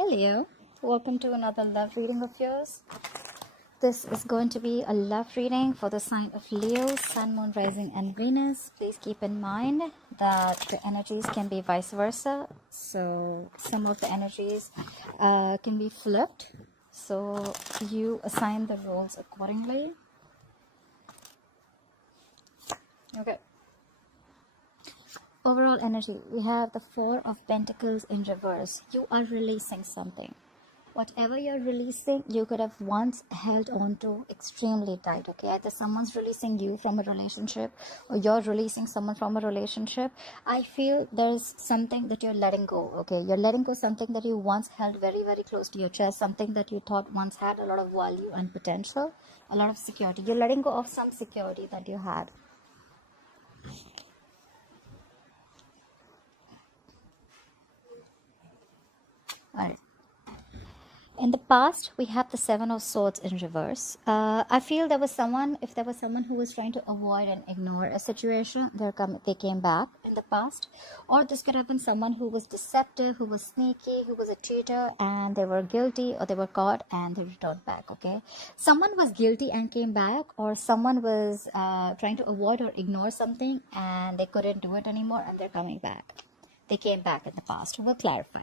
Hello, welcome to another love reading of yours. This is going to be a love reading for the sign of Leo, Sun, Moon, Rising and Venus. Please keep in mind that the energies can be vice versa. So some of the energies can be flipped. So you assign the roles accordingly. Okay. Overall energy, we have the Four of Pentacles in reverse. You are releasing something. Whatever you're releasing, you could have once held on to extremely tight, okay? Either someone's releasing you from a relationship or you're releasing someone from a relationship. I feel there's something that you're letting go, okay? You're letting go something that you once held very, very close to your chest, something that you thought once had a lot of value and potential, a lot of security. You're letting go of some security that you had. All right. In the past, we have the Seven of Swords in reverse. I feel there was someone, if there was someone who was trying to avoid and ignore a situation, they came back in the past. Or this could have been someone who was deceptive, who was sneaky, who was a cheater, and they were guilty or they were caught and they returned back, okay? Someone was guilty and came back, or someone was trying to avoid or ignore something and they couldn't do it anymore and they're coming back. They came back in the past. We'll clarify.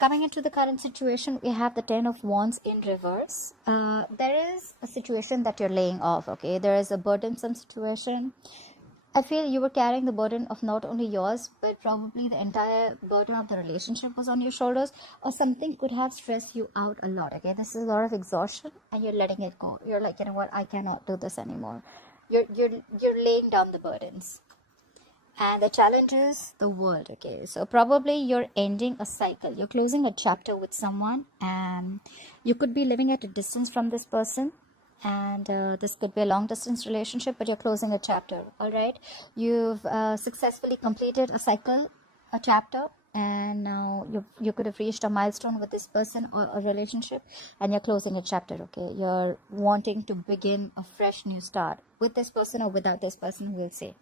Coming into the current situation, we have the Ten of Wands in reverse. There is a situation that you're laying off, okay? There is a burdensome situation. I feel you were carrying the burden of not only yours, but probably the entire burden of the relationship was on your shoulders, or something could have stressed you out a lot, okay? This is a lot of exhaustion and you're letting it go. You're like, you know what, I cannot do this anymore. You're laying down the burdens. And the challenge is the world, okay? So probably you're ending a cycle. You're closing a chapter with someone, and you could be living at a distance from this person. And this could be a long distance relationship, but you're closing a chapter, all right? You've successfully completed a cycle, a chapter, and now you could have reached a milestone with this person or a relationship, and you're closing a chapter, okay? You're wanting to begin a fresh new start with this person or without this person, we'll say.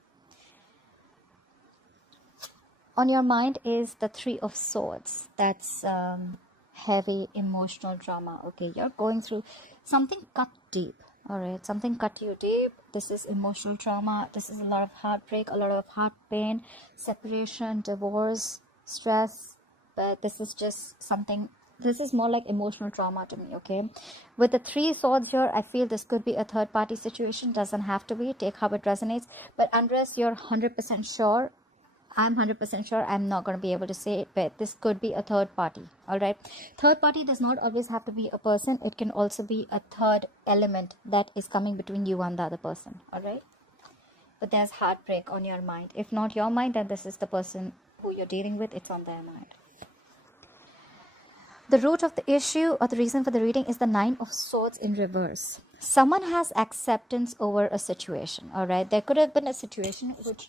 On your mind is the Three of Swords. That's heavy emotional drama, okay? You're going through something cut deep, all right? Something cut you deep. This is emotional trauma. This is a lot of heartbreak, a lot of heart pain, separation, divorce, stress. But this is just something, this is more like emotional trauma to me, okay? With the Three Swords here, I feel this could be a third party situation. Doesn't have to be. Take how it resonates. But unless you're 100% sure, I'm 100% sure, I'm not going to be able to say it, but this could be a third party, all right? Third party does not always have to be a person. It can also be a third element that is coming between you and the other person, all right? But there's heartbreak on your mind. If not your mind, then this is the person who you're dealing with. It's on their mind. The root of the issue or the reason for the reading is the Nine of Swords in reverse. Someone has acceptance over a situation, all right? There could have been a situation which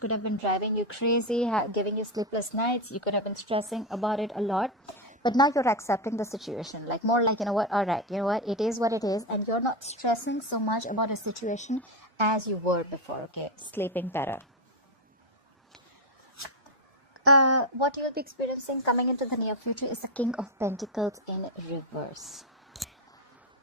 could have been driving you crazy, giving you sleepless nights. You could have been stressing about it a lot, but now you're accepting the situation, like more like, you know what, all right, you know what, it is what it is, and you're not stressing so much about a situation as you were before, okay? Sleeping better. What you will be experiencing coming into the near future is the King of Pentacles in reverse.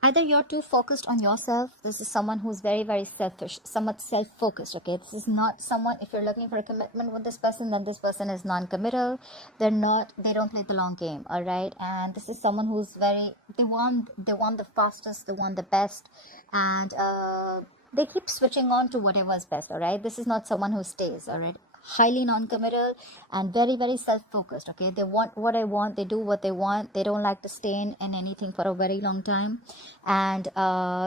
Either you're too focused on yourself. This is someone who's very, very selfish, somewhat self-focused, okay? This is not someone, if you're looking for a commitment with this person, then this person is non-committal. They don't play the long game, all right? And this is someone who's very, they want the fastest, they want the best, and they keep switching on to whatever is best, all right? This is not someone who stays, all right? Highly non-committal and very, very self-focused, okay? They want what I want, they do what they want, they don't like to stay in anything for a very long time. And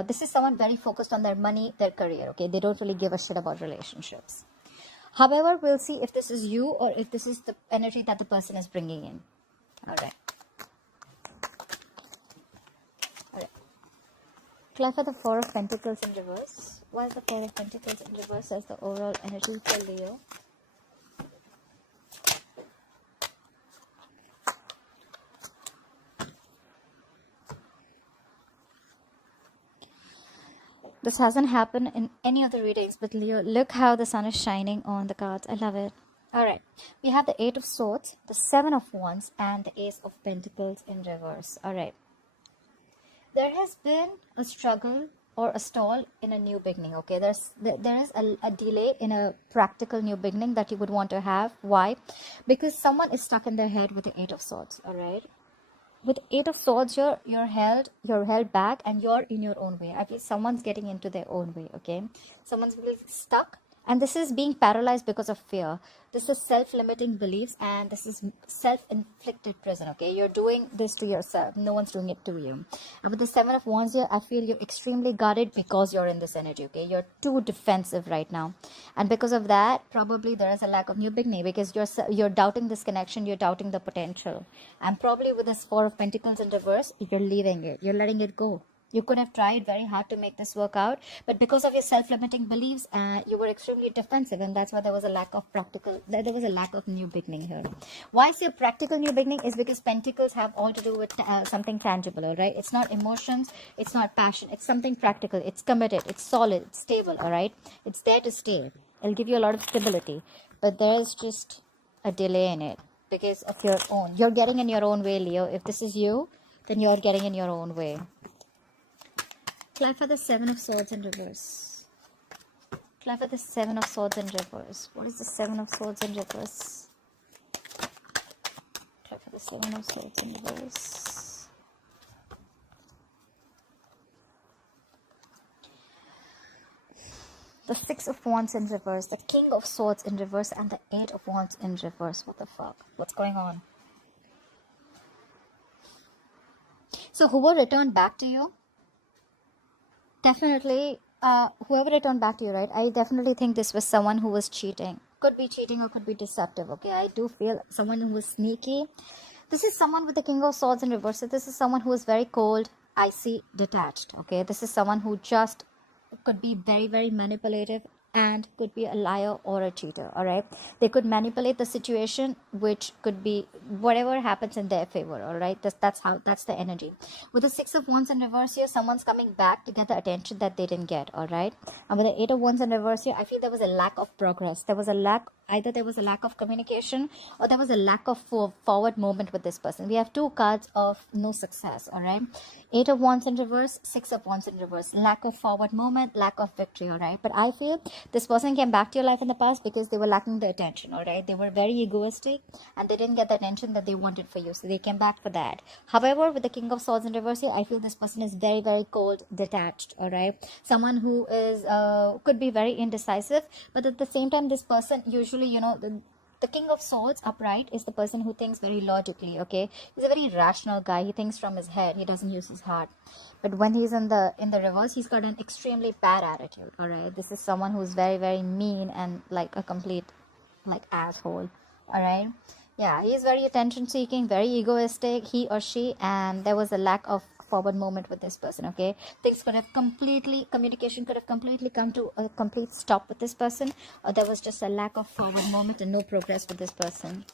this is someone very focused on their money, their career, okay? They don't really give a shit about relationships. However, we'll see if this is you or if this is the energy that the person is bringing in. All right. Clarify the Four of Pentacles in reverse. Why is the Four of Pentacles in reverse as the overall energy for Leo? This hasn't happened in any of the readings, but Leo, look how the sun is shining on the cards. I love it. All right, we have the Eight of Swords, the Seven of Wands, and the Ace of Pentacles in reverse. All right, there has been a struggle or a stall in a new beginning. Okay, there is a delay in a practical new beginning that you would want to have. Why? Because someone is stuck in their head with the Eight of Swords. All right, with Eight of Swords, you're held back, and you're in your own way. I feel someone's getting into their own way. Okay, someone's really stuck, and this is being paralyzed because of fear. This is self-limiting beliefs, and this is self-inflicted prison. Okay, you're doing this to yourself. No one's doing it to you. And with the Seven of Wands here, I feel you're extremely guarded because you're in this energy. Okay, you're too defensive right now, and because of that, probably there is a lack of new beginning, because you're doubting this connection, you're doubting the potential, and probably with this Four of Pentacles in reverse, you're leaving it, you're letting it go. You could have tried very hard to make this work out, but because of your self-limiting beliefs, you were extremely defensive, and that's why there was a lack of there was a lack of new beginning here. Why I say practical new beginning is because Pentacles have all to do with something tangible, all right? It's not emotions, it's not passion, it's something practical, it's committed, it's solid, it's stable, all right? It's there to stay. It'll give you a lot of stability, but there's just a delay in it because of your own. You're getting in your own way, Leo. If this is you, then you're getting in your own way. Apply for the Seven of Swords in reverse. Apply for the Seven of Swords in reverse. What is the Seven of Swords in reverse? Apply for the Seven of Swords in reverse. The Six of Wands in reverse. The King of Swords in reverse. And the Eight of Wands in reverse. What the fuck? What's going on? So who will return back to you? Definitely, whoever returned back to you, right? I definitely think this was someone who was cheating. Could be cheating or could be deceptive. Okay, I do feel someone who was sneaky. This is someone with the King of Swords in reverse. So this is someone who is very cold, icy, detached. Okay, this is someone who just could be very, very manipulative and could be a liar or a cheater. All right, they could manipulate the situation, which could be whatever happens in their favor. All right, that's the energy. With the Six of Wands in reverse here, someone's coming back to get the attention that they didn't get. All right, and with the Eight of Wands in reverse here, I feel there was a lack of progress. There was a lack of communication, or there was a lack of forward movement with this person. We have two cards of no success. All right, Eight of Wands in reverse, Six of Wands in reverse. Lack of forward movement, lack of victory. All right, but I feel this person came back to your life in the past because they were lacking the attention. All right, they were very egoistic and they didn't get the attention that they wanted for you, so they came back for that. However, with the King of Swords in reverse here, I feel this person is very, very cold, detached. All right, someone who is could be very indecisive, but at the same time, this person usually, the King of Swords upright is the person who thinks very logically. Okay, he's a very rational guy. He thinks from his head. He doesn't use his heart. But when he's in the reverse, he's got an extremely bad attitude. All right, this is someone who's very, very mean and like a complete asshole. All right, yeah, he's very attention seeking, very egoistic, he or she, and there was a lack of forward moment with this person. Okay, communication could have completely come to a complete stop with this person, or there was just a lack of forward moment and no progress with this person.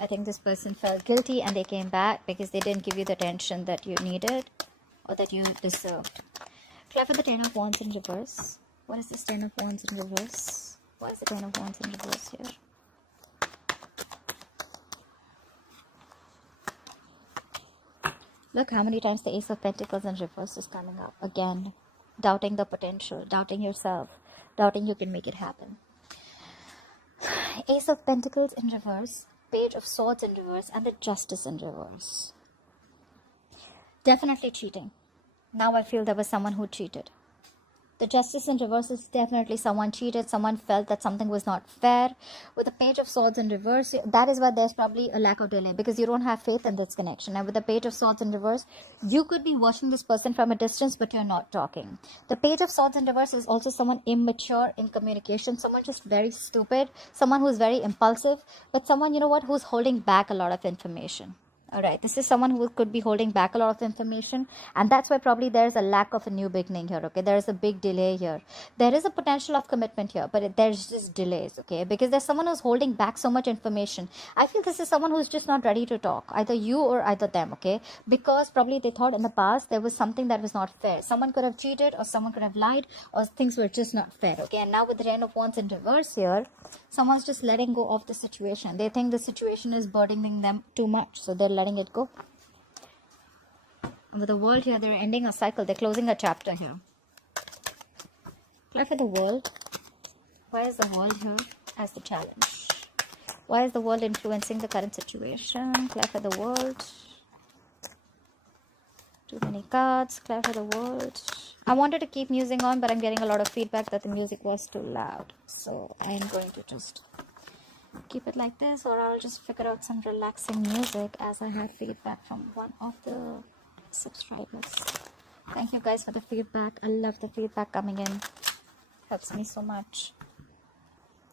I think this person felt guilty and they came back because they didn't give you the attention that you needed or that you deserved. Clap for the Ten of Wands in reverse. What is this Ten of Wands in reverse? Why is the Ten of Wands in reverse here? Look how many times the Ace of Pentacles in reverse is coming up. Again, doubting the potential, doubting yourself, doubting you can make it happen. Ace of Pentacles in reverse, Page of Swords in reverse, and the Justice in reverse. Definitely cheating. Now I feel there was someone who cheated. The Justice in reverse is definitely someone cheated. Someone felt that something was not fair. With the Page of Swords in reverse, that is why there's probably a lack of delay, because you don't have faith in this connection. And with the Page of Swords in reverse, you could be watching this person from a distance, but you're not talking. The Page of Swords in reverse is also someone immature in communication, someone just very stupid, someone who's very impulsive, but someone, who's holding back a lot of information. All right, this is someone who could be holding back a lot of information, and that's why probably there's a lack of a new beginning here. Okay, there is a big delay here. There is a potential of commitment here, but there's just delays. Okay, because there's someone who's holding back so much information. I feel this is someone who's just not ready to talk, either you or either them. Okay, because probably they thought in the past there was something that was not fair. Someone could have cheated, or someone could have lied, or things were just not fair. Okay, and now with the Ten of Wands in reverse here, someone's just letting go of the situation. They think the situation is burdening them too much, so they're letting it go. And with the World here, they're ending a cycle. They're closing a chapter here. Clear for the World. Why is the World here as the challenge? Why is the World influencing the current situation? Clear for the World. Too many cards. Clear for the World. I wanted to keep music on, but I'm getting a lot of feedback that the music was too loud. So I'm going to just keep it like this, or I'll just figure out some relaxing music as I have feedback from one of the subscribers. Thank you guys for the feedback. I love the feedback coming in. Helps me so much.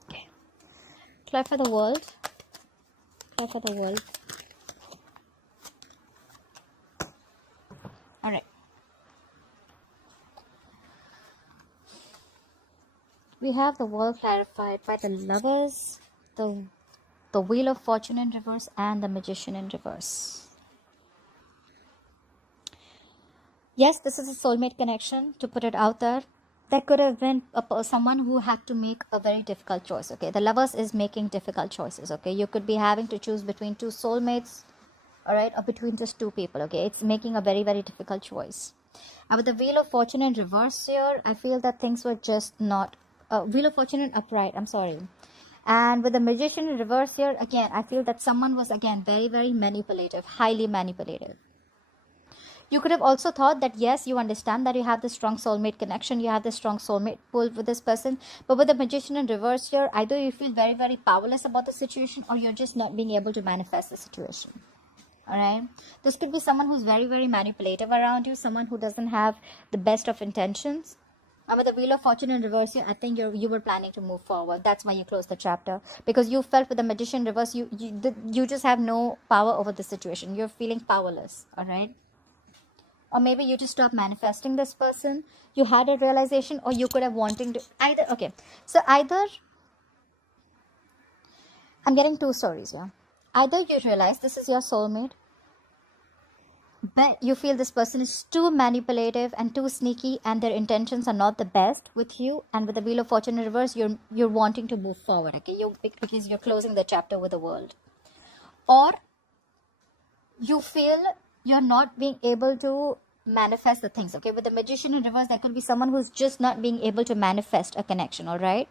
Okay. Clear for the World. Clear for the World. Alright. We have the World clarified by the Lovers, the Wheel of Fortune in reverse, and the Magician in reverse. Yes, this is a soulmate connection, to put it out there. There could have been someone who had to make a very difficult choice. Okay, the Lovers is making difficult choices. Okay, you could be having to choose between two soulmates, all right, or between just two people. Okay, it's making a very, very difficult choice. And with the Wheel of Fortune in reverse here, I feel that things were just not Wheel of Fortune in upright, I'm sorry. And with the Magician in reverse here, again, I feel that someone was, again, very, very manipulative, highly manipulative. You could have also thought that, yes, you understand that you have this strong soulmate connection, you have this strong soulmate pull with this person. But with the Magician in reverse here, either you feel very, very powerless about the situation, or you're just not being able to manifest the situation. All right. This could be someone who's very, very manipulative around you, someone who doesn't have the best of intentions. And with the Wheel of Fortune in reverse here, I think you were planning to move forward. That's why you closed the chapter. Because you felt with the Magician in reverse, you just have no power over the situation. You're feeling powerless. All right. Or maybe you just stopped manifesting this person. You had a realization, or you could have wanting to either. Okay. So either, I'm getting two stories here. Either you realize this is your soulmate, but you feel this person is too manipulative and too sneaky, and their intentions are not the best with you. And with the Wheel of Fortune in reverse, you're wanting to move forward. Okay, because you're closing the chapter with the World. Or you feel you're not being able to manifest the things. Okay, with the Magician in reverse, there could be someone who's just not being able to manifest a connection. All right,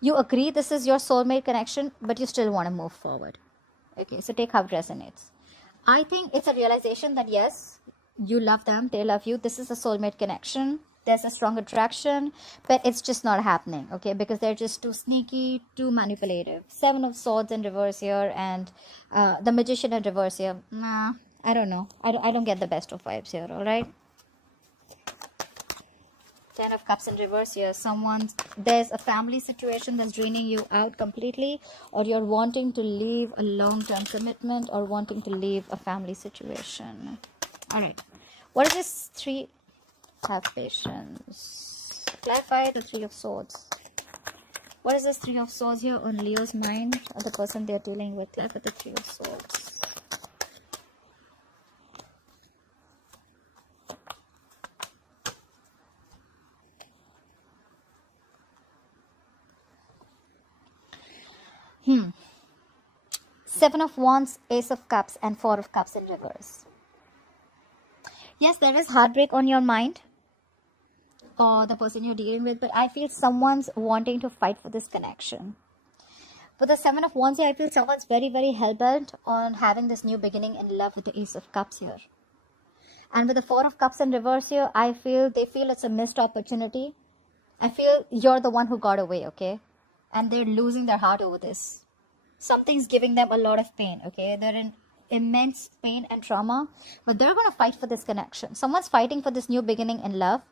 you agree this is your soulmate connection, but you still want to move forward. Okay, so take how it resonates. I think it's a realization that yes, you love them, they love you. This is a soulmate connection. There's a strong attraction, but it's just not happening. Okay, because they're just too sneaky, too manipulative. Seven of Swords in reverse here, and the Magician in reverse here. Nah, I don't know. I don't get the best of vibes here. All right. Ten of Cups in reverse here. There's a family situation that's draining you out completely, or you're wanting to leave a long-term commitment, or wanting to leave a family situation. All right. What is this three? Have patience. Clarify the Three of Swords. What is this Three of Swords here on Leo's mind, or the person they're dealing with? Clarify the Three of Swords. Seven of Wands, Ace of Cups, and Four of Cups in reverse. Yes, there is heartbreak on your mind, or the person you're dealing with, but I feel someone's wanting to fight for this connection. With the Seven of Wands here, I feel someone's very, very hell-bent on having this new beginning in love with the Ace of Cups here. And with the Four of Cups in reverse here, I feel they feel it's a missed opportunity. I feel you're the one who got away, okay? And they're losing their heart over this. Something's giving them a lot of pain, okay? They're in immense pain and trauma, but they're going to fight for this connection. Someone's fighting for this new beginning in love,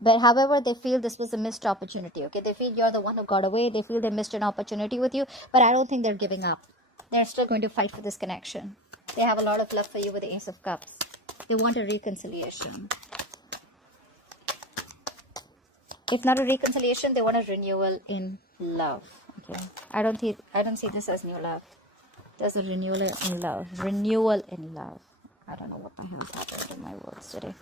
but however, they feel this was a missed opportunity, okay? They feel you're the one who got away. They feel they missed an opportunity with you, but I don't think they're giving up. They're still going to fight for this connection. They have a lot of love for you with the Ace of Cups. They want a reconciliation. If not a reconciliation, they want a renewal in love. Okay. I don't see this as new love. There's a renewal in love. Renewal in love. I don't know what the hell happened to my words today.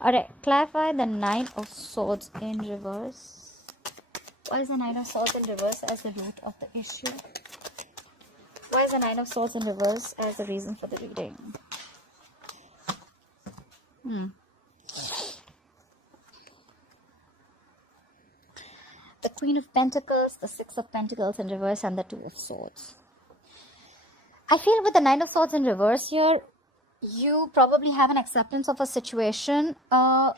Alright, clarify the Nine of Swords in reverse. Why is the Nine of Swords in reverse as the root of the issue? Why is the Nine of Swords in reverse as the reason for the reading? The Queen of Pentacles, the Six of Pentacles in reverse, and the Two of Swords. I feel with the Nine of Swords in reverse here, you probably have an acceptance of a situation.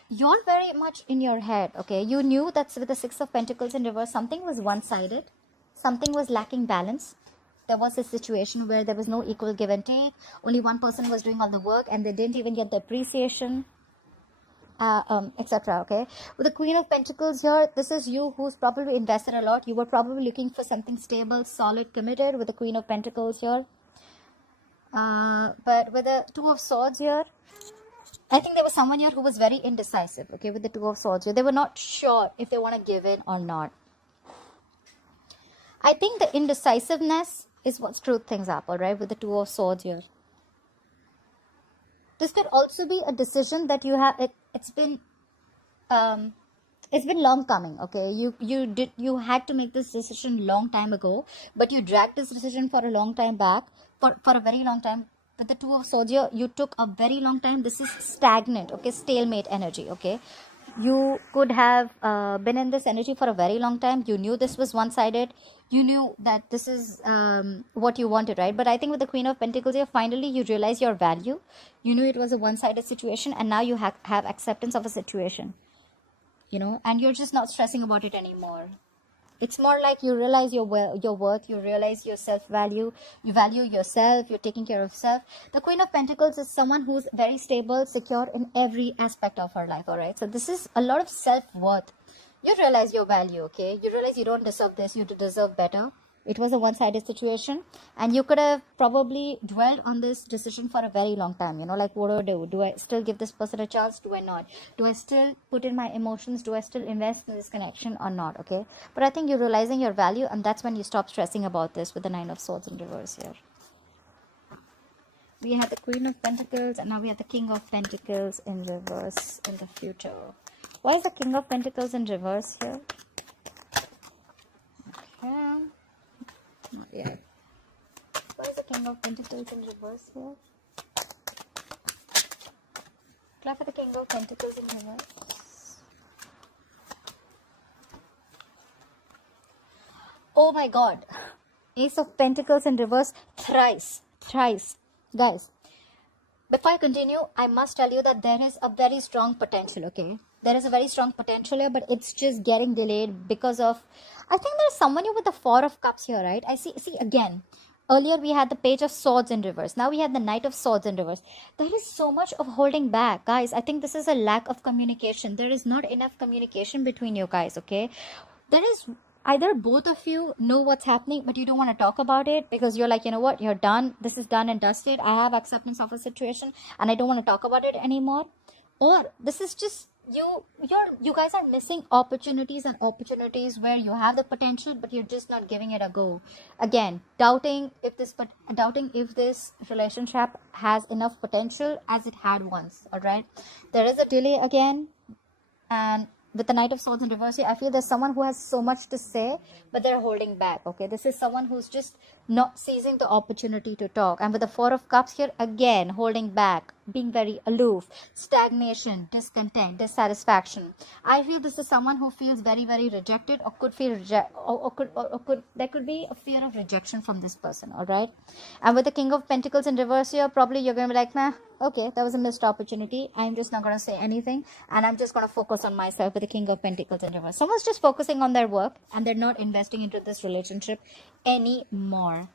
You're very much in your head, okay? You knew that with the Six of Pentacles in reverse, something was one-sided. Something was lacking balance. There was a situation where there was no equal give and take. Only one person was doing all the work and they didn't even get the appreciation, etc. Okay, with the Queen of Pentacles here, this is you who's probably invested a lot. You were probably looking for something stable, solid, committed with the Queen of Pentacles here. But with the Two of Swords here, I think there was someone here who was very indecisive. Okay, with the Two of Swords here, they were not sure if they want to give in or not. I think the indecisiveness is what screwed things up, all right, with the Two of Swords here. This could also be a decision that you have. It's been long coming. Okay, you had to make this decision long time ago, but you dragged this decision for a long time back, for a very long time. With the Two of Swords here, you took a very long time. This is stagnant. Okay, stalemate energy. Okay, you could have been in this energy for a very long time. You knew this was one-sided. You knew that this is what you wanted, right? But I think with the Queen of Pentacles here, finally you realize your value. You knew it was a one-sided situation, and now you have acceptance of a situation, you know, and you're just not stressing about it anymore. It's more like you realize your worth, you realize your self-value, you value yourself, you're taking care of self. The Queen of Pentacles is someone who's very stable, secure in every aspect of her life, all right? So this is a lot of self-worth. You realize your value, okay? You realize you don't deserve this, you deserve better. It was a one-sided situation, and you could have probably dwelled on this decision for a very long time, you know, like, what do I do? Do I still give this person a chance? Do I not? Do I still put in my emotions? Do I still invest in this connection or not? Okay, but I think you're realizing your value, and that's when you stop stressing about this with the Nine of Swords in reverse here. We have the Queen of Pentacles, and now we have the King of Pentacles in reverse in the future. Why is the King of Pentacles in reverse here? Okay. Not yet. Why is the King of Pentacles in reverse here? Clap for the King of Pentacles in reverse. Oh my God. Ace of Pentacles in reverse thrice. Guys, before I continue, I must tell you that there is a very strong potential, okay? There is a very strong potential here, but it's just getting delayed because of, I think there's someone here with the Four of Cups here, right? I see again, earlier we had the Page of Swords in reverse. Now we had the Knight of Swords in reverse. There is so much of holding back, guys. I think this is a lack of communication. There is not enough communication between you guys, okay? There is either both of you know what's happening, but you don't want to talk about it because you're like, you know what, you're done. This is done and dusted. I have acceptance of a situation and I don't want to talk about it anymore. Or this is just you guys are missing opportunities where you have the potential, but you're just not giving it a go. Again, doubting if this relationship has enough potential as it had once. All right, there is a delay again, and with the Knight of Swords in reverse, I feel there's someone who has so much to say, but they're holding back. Okay, this is someone who's just not seizing the opportunity to talk. And with the Four of Cups here, again, holding back, being very aloof, stagnation, discontent, dissatisfaction. I feel this is someone who feels very, very rejected, or could feel there could be a fear of rejection from this person. All right, and with the King of Pentacles in reverse here, probably you're going to be like, nah, okay, that was a missed opportunity. I'm just not going to say anything, and I'm just going to focus on myself with the King of Pentacles in reverse. Someone's just focusing on their work, and they're not investing into this relationship anymore.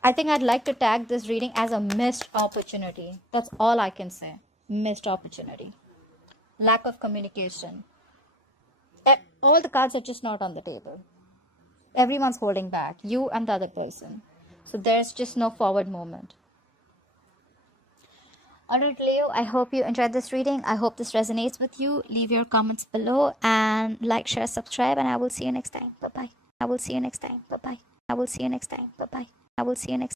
I think I'd like to tag this reading as a missed opportunity. That's all I can say. Missed opportunity. Lack of communication. All the cards are just not on the table. Everyone's holding back. You and the other person. So there's just no forward movement. Alright, Leo, I hope you enjoyed this reading. I hope this resonates with you. Leave your comments below and like, share, subscribe, and I will see you next time. Bye bye. I will see you next time. Bye bye. I will see you next time. Bye bye. I will see you next